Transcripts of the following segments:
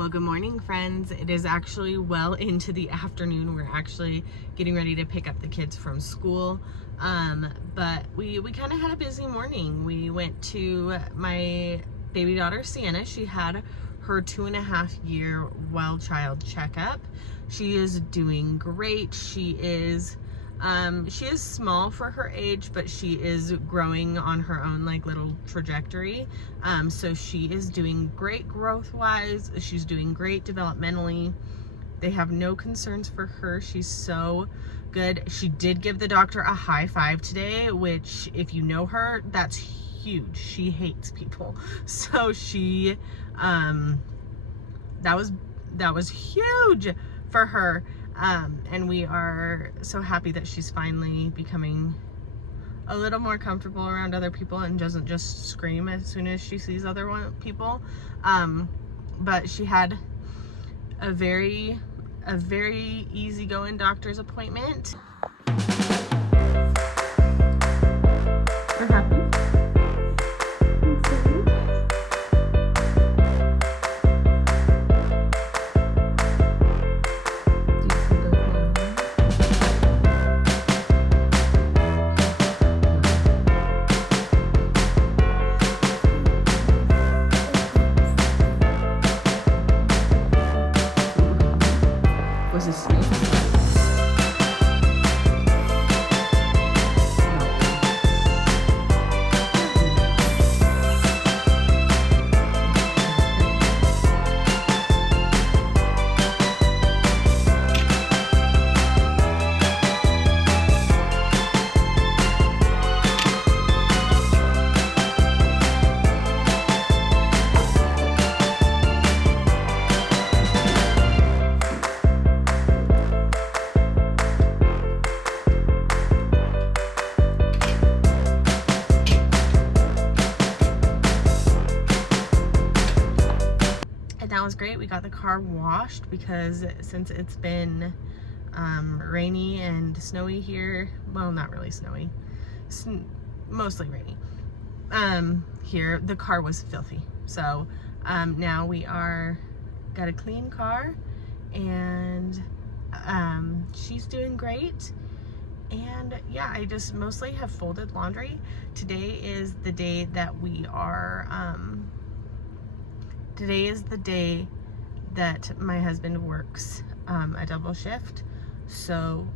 Well, good morning, friends. It is actually well into the afternoon. We're actually getting ready to pick up the kids from school. But we kind of had a busy morning. We went to my baby daughter, Sienna. She had her 2.5-year wild child checkup. She is doing great. She is small for her age, but she is growing on her own like little trajectory. So she is doing great growth wise. She's doing great developmentally. They have no concerns for her. She's so good. She did give the doctor a high five today, which if you know her, that's huge. She hates people. So she, that was huge for her. And we are so happy that she's finally becoming a little more comfortable around other people and doesn't just scream as soon as she sees other people. But she had a very easygoing doctor's appointment. We're happy. Was a snake? That was great. We got the car washed because since it's been rainy and snowy here, well, not really snowy, mostly rainy here, the car was filthy. So now we got a clean car, and she's doing great. And yeah, I just mostly have folded laundry. Today is the day that we are today is the day that my husband works a double shift. So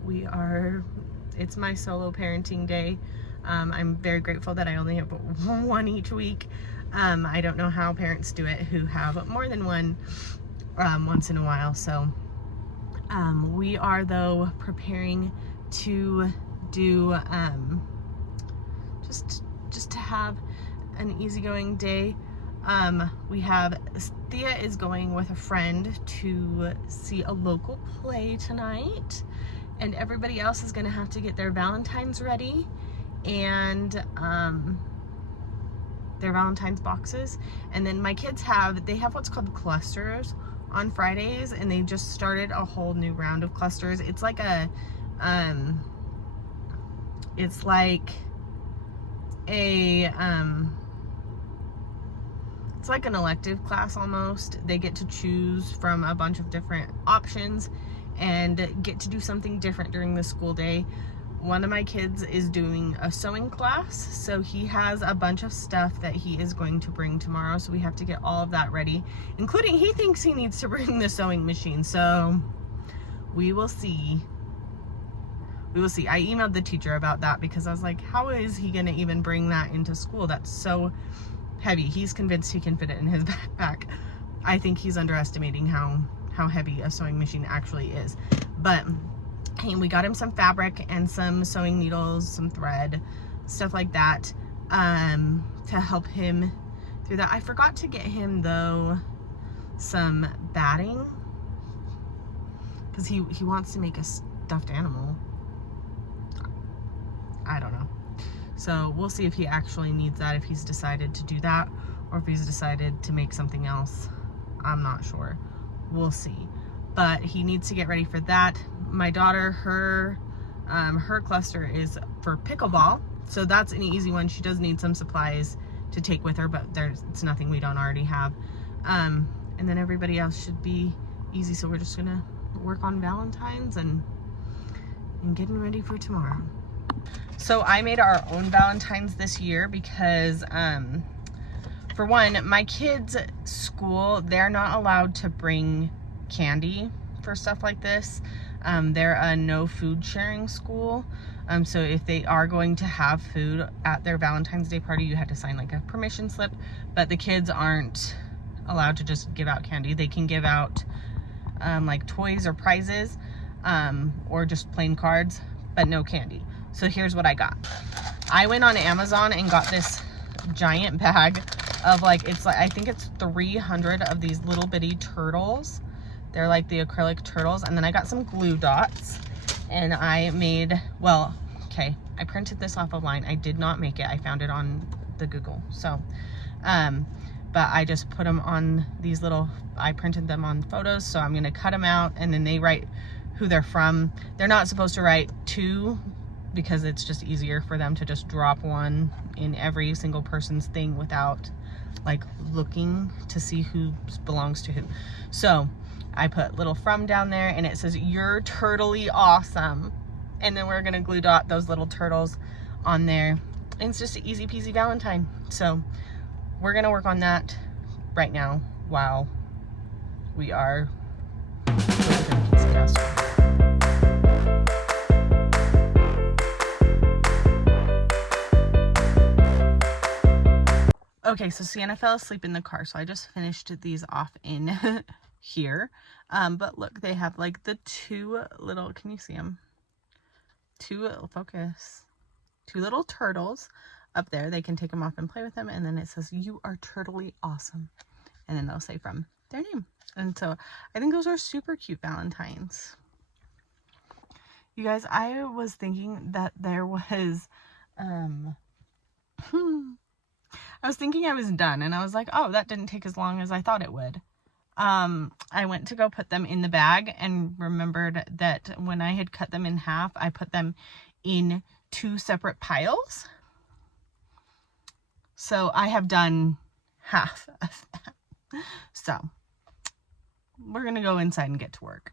it's my solo parenting day. I'm very grateful that I only have one each week. I don't know how parents do it who have more than one once in a while. So we are though preparing to do just to have an easygoing day. Thea is going with a friend to see a local play tonight, and everybody else is going to have to get their Valentines ready and their Valentines boxes. And then my kids have what's called clusters on Fridays, and they just started a whole new round of clusters. It's like it's like an elective class almost. They get to choose from a bunch of different options and get to do something different during the school day. One of my kids is doing a sewing class, so he has a bunch of stuff that he is going to bring tomorrow, so we have to get all of that ready, including he thinks he needs to bring the sewing machine. So we will see. I emailed the teacher about that because I was like, how is he gonna even bring that into school? That's so heavy. He's convinced he can fit it in his backpack. I think he's underestimating how heavy a sewing machine actually is. But hey, we got him some fabric and some sewing needles, some thread, stuff like that, to help him through that. I forgot to get him though some batting because he wants to make a stuffed animal. I don't know. So we'll see if he actually needs that, if he's decided to do that, or if he's decided to make something else. I'm not sure. We'll see. But he needs to get ready for that. My daughter, her cluster is for pickleball. So that's an easy one. She does need some supplies to take with her, but it's nothing we don't already have. and then everybody else should be easy. So we're just gonna work on Valentines and getting ready for tomorrow. So I made our own Valentines this year because for one, my kids' school, they're not allowed to bring candy for stuff like this. They're a no food sharing school. So if they are going to have food at their Valentine's Day party, you had to sign like a permission slip, but the kids aren't allowed to just give out candy. They can give out like toys or prizes, or just plain cards, but no candy. So here's what I got. I went on Amazon and got this giant bag of like, it's like, I think it's 300 of these little bitty turtles. They're like the acrylic turtles. And then I got some glue dots, and I made, well, okay, I printed this off a line. I did not make it. I found it on the Google. So, but I just put them on these little, I printed them on photos. So I'm going to cut them out, and then they write who they're from. They're not supposed to write to, because it's just easier for them to just drop one in every single person's thing without like looking to see who belongs to who. So I put little from down there, and it says, "You're turtly awesome." And then we're gonna glue dot those little turtles on there. And it's just an easy peasy Valentine. So we're gonna work on that right now while we are okay, so Sienna fell asleep in the car, so I just finished these off in here. But look, they have like the two little, can you see them? Two little turtles up there. They can take them off and play with them. And then it says, "You are turtly awesome." And then they'll say from their name. And so I think those are super cute Valentines. You guys, I was thinking that there was, I was thinking I was done, and I was like, oh, that didn't take as long as I thought it would. I went to go put them in the bag and remembered that when I had cut them in half, I put them in 2 separate piles. So I have done half of that. So we're going to go inside and get to work.